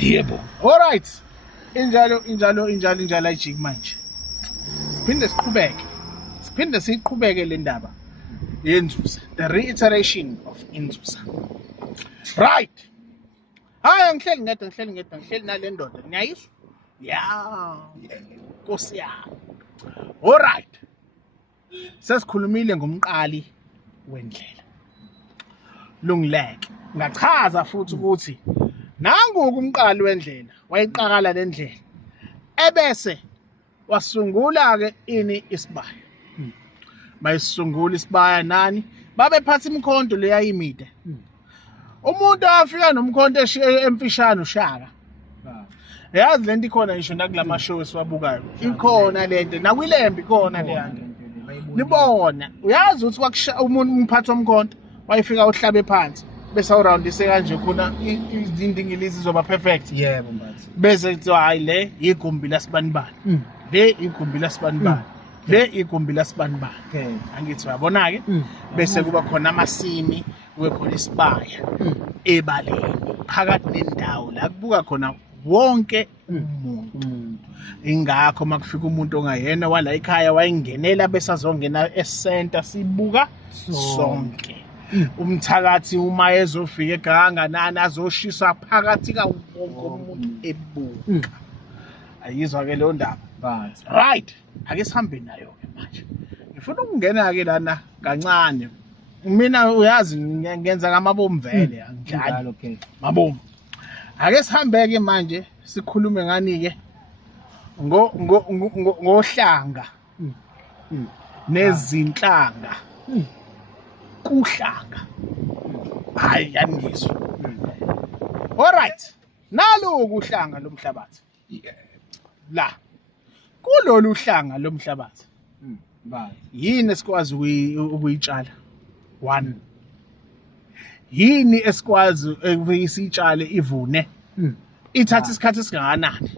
Yebo. Alright. Injalo ayijiki manje. Siphinde siqhubeke le ndaba yenzusa. The reiteration of inzusa. Right. Hayi ngihleli nale ndoda. Ngiyayizwa? Yeah. Nkosi yami. Alright. Sesikhulumile ngomqali wendlela. Lungileke. Ngachaza futhi ukuthi nangu umqali wendlela, wayiqakala le ndlela. Ebese wasungula ke ini isibaya. Bayisungula isibaya nani? Babephatha imkhonto leyayimide. Umuntu afika nomkhonto emfishane ushaka. Yazi lento ikhona ngisho nakulama show esiwabukayo. Ikhona lento nakwilembe ikhona le yanto. Nibona, uyazi ukuthi kwakusha umuntu umphathi womkhonto wayifika uhlabe phansi bese awurowundise kanje khona izindingilizi zoba perfect. Yebo mbathi. Bese kuthi hayi le igumbi lasibanibani. Le igumbi lasibanibani. Le igumbi lasibanibani. Okay. Angithi uyabona ke? Bese kuba khona amasimi, kube khona isibaya ebaleni phakathi nendawo la kubuka khona wonke umuntu. Ingakho makufika umuntu ongayena wala ekhaya wayingenela bese azongena esenta sibuka sonke. Umthakathi uma ezofika eganga nani azoshisa phakathi ka wonke umuntu ebuka. Ayizwa ke lo ndaba. But Right. Ake sihambe nayo ke manje. Ngifuna ukungena ke lana kancane. Mina uyazi ngenza ngamabomu vele anjalo. okay. Mabomu. Ake sihambeke manje sikhulume ngani ke ngohlanga nezinhlanga kuhlanga. Hayi yanizwa. Alright. Nalo ukuhlanga lomhlabathi. La. Kulolu hlanga lomhlabathi. But Yini esikwazi ukuyitshala? 1. Yini esikwazi ukuyisitshale ivune? Ithatha isikhathi esingakanani?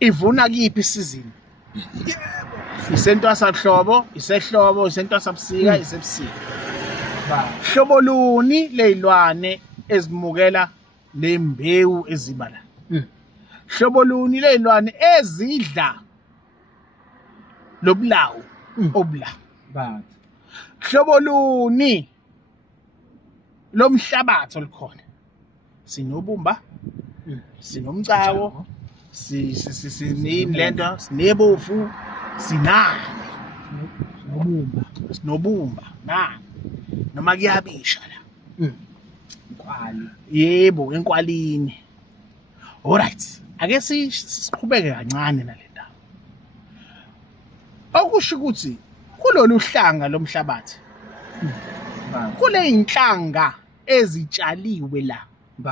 Ivuna kiphi isizini? Isentwasahlobo, isehlobo, isentwasabusika, isebusika. Hlobo luni lezilwane ezimukela lembewu ezibala? Hlobo luni lezilwane ezidla lobulawu obula? but Hlobo luni lomhlabathi olikhona? Sinobumba, sinomcawo, sinini lento, sinebofu, sinani, sinobumba, nani, noma kuyabisha la. Inkwali. Yebo, enkwalini. Alright, ake siqhubeke kancane nale ndaba. Okusho ukuthi kulolu hlanga lomhlabathi kule inhlanga ezitshaliwe la.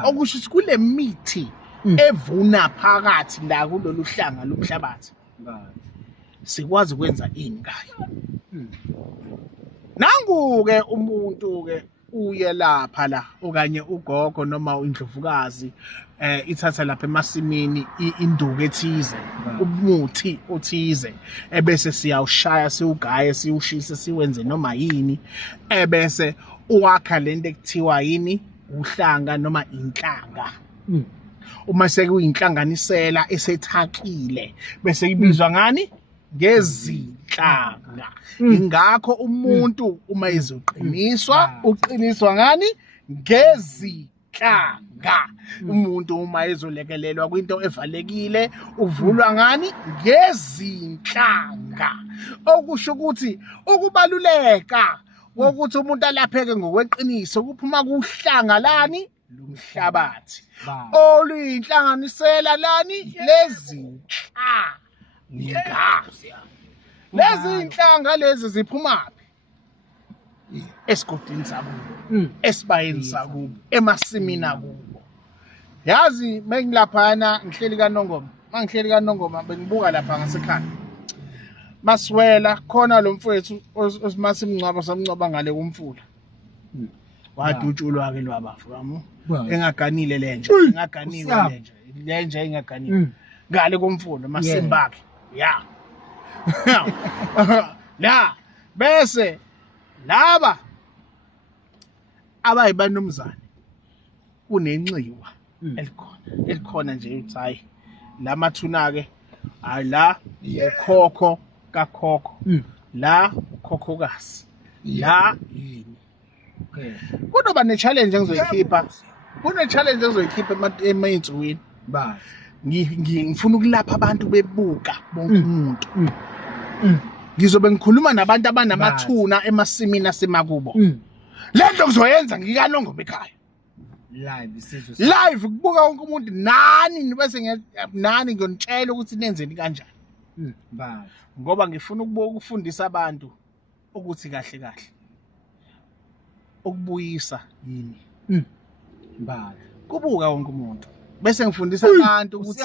Okusho ukuthi kule mithi evuna phakathi la kulolu hlanga lomhlabathi. Sikwazi ukwenza ini ngayo? Nangu ke umuntu ke uye lapha la okanye ugogo noma indlovukazi ithatha lapha emasimini induku ethize, umuthi othize, ebese siyawushaya siwugaye siwushise siwenze noma yini, ebese uwakha lento ekuthiwa yini uhlanga noma inhlanga. Uma sekuyinhlanganisela esethakile bese ibizwa ngani? Ngezinhlanga. Ingakho umuntu uma ezoqiniswa uqiniswa ngani? Ngezinhlanga. Umuntu uma ezolekelelwa kwinto evalekile uvulwa ngani? Ngezinhlanga. Okusho ukuthi ukubaluleka wokuthi umuntu alapheke ngokweqiniso kuphuma kuhlanga lani lomhlabathi oluyinhlanganisela lani lezinhlanga. Lezi inhlanga lezi ziphumaphi? Esigodini sakubo, esibayeni sakubo, emasimini akubo. Yazi mengilaphana ngihleli kaNongoma, mangihleli kaNongoma bengibuka lapha ngasekhaya. Masiwela khona lo mfowethu osimasimncwaba samncwaba ngale kumfula. Wadutshulwa ke lwabafu kamo. Engaganile lenje, engaganiwe lenje. Lenje engaganiwe. Ngale kumfula masimbakhe. Ya. La bese laba abayibanumzane kunenxiwa elikhona. elikhona nje uthi hayi la mathuna ke la ukhokho kakhokho la ukhokhokazi la yini. Okay. Kunoba ne-challenge engizoyikhipha emayinsukwini Bazi. ngifuna ukulapha abantu bebuka bonke umuntu. Ngizobe ngikhuluma nabantu abanamathuna emasimini asemakubo. Lento kuzoyenza ngikanongoma ekhaya. Live isizwe. Live kubuka wonke umuntu nani bese nani ngiyonitshela ukuthi nenzeni kanjani. Bazi. Ngoba ngifuna ukufundisa abantu ukuthi kahle kahle ukubuyisa yini. Bazi. Kubuka wonke umuntu. Bese ngifundisa abantu ukuthi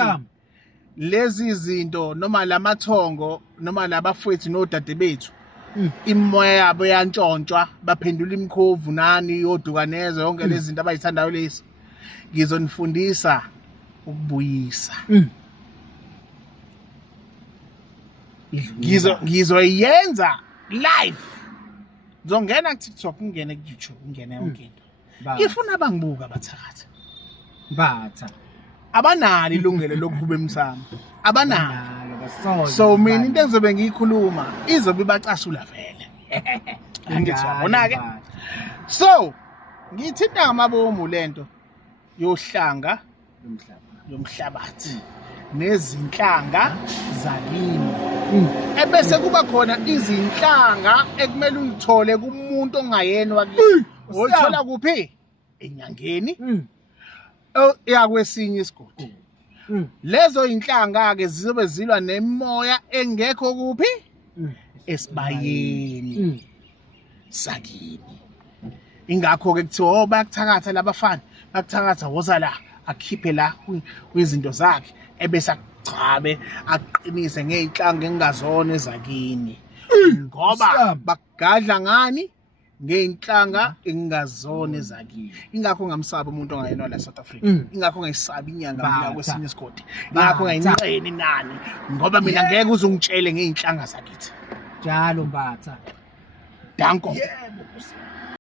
lezi zinto noma lamathongo noma labafowethu nodade bethu imoya yabo yantshontshwa baphendula imkhovu nani yodukaneze yonke lezi zinto abayithandayo lezi ngizonifundisa ukubuyisa. Ngizoyenza live. Ngizongena ku TikTok ngene ku YouTube ngene yonke into. Ngifuna abangibuka bathakatha. Batha. Abanalo ilungelo lokubuka emsamo. Abanalo. So mina into engizobe ngiyikhuluma izobe ibacasula vele. Angithi wabona ke. So ngithinta ngamabomu lento yohlanga yomhlabathi nezinhlanga zakini. Ebese kuba khona izinhlanga ekumele uzithole kumuntu ongayena wakini. Uyithola kuphi? Enyangeni. Yakwesinye isigodi. Lezo inhlanga ke zizobe zilwa nemoya engekho kuphi? Esibayeni sakini. Ingakho ke kuthiwa bayakuthakatha labafana, bakuthakatha woza la akhiphe la kwizinto zakhe ebese achabe aqinise ngeinhlanga engazona ezakini. Ngoba bakugadla ngani? Ngeinhlanga engazona ezakini. Ingakho ngamsaba umuntu ongayena la South Africa. Ingakho ngayisabi inyanga mina kwesinye isigodi. Ingakho ngayinqeni nani ngoba mina ngeke uzungitshele ngeinhlanga zakithi. Njalo Mbatha. Danko. Yebo.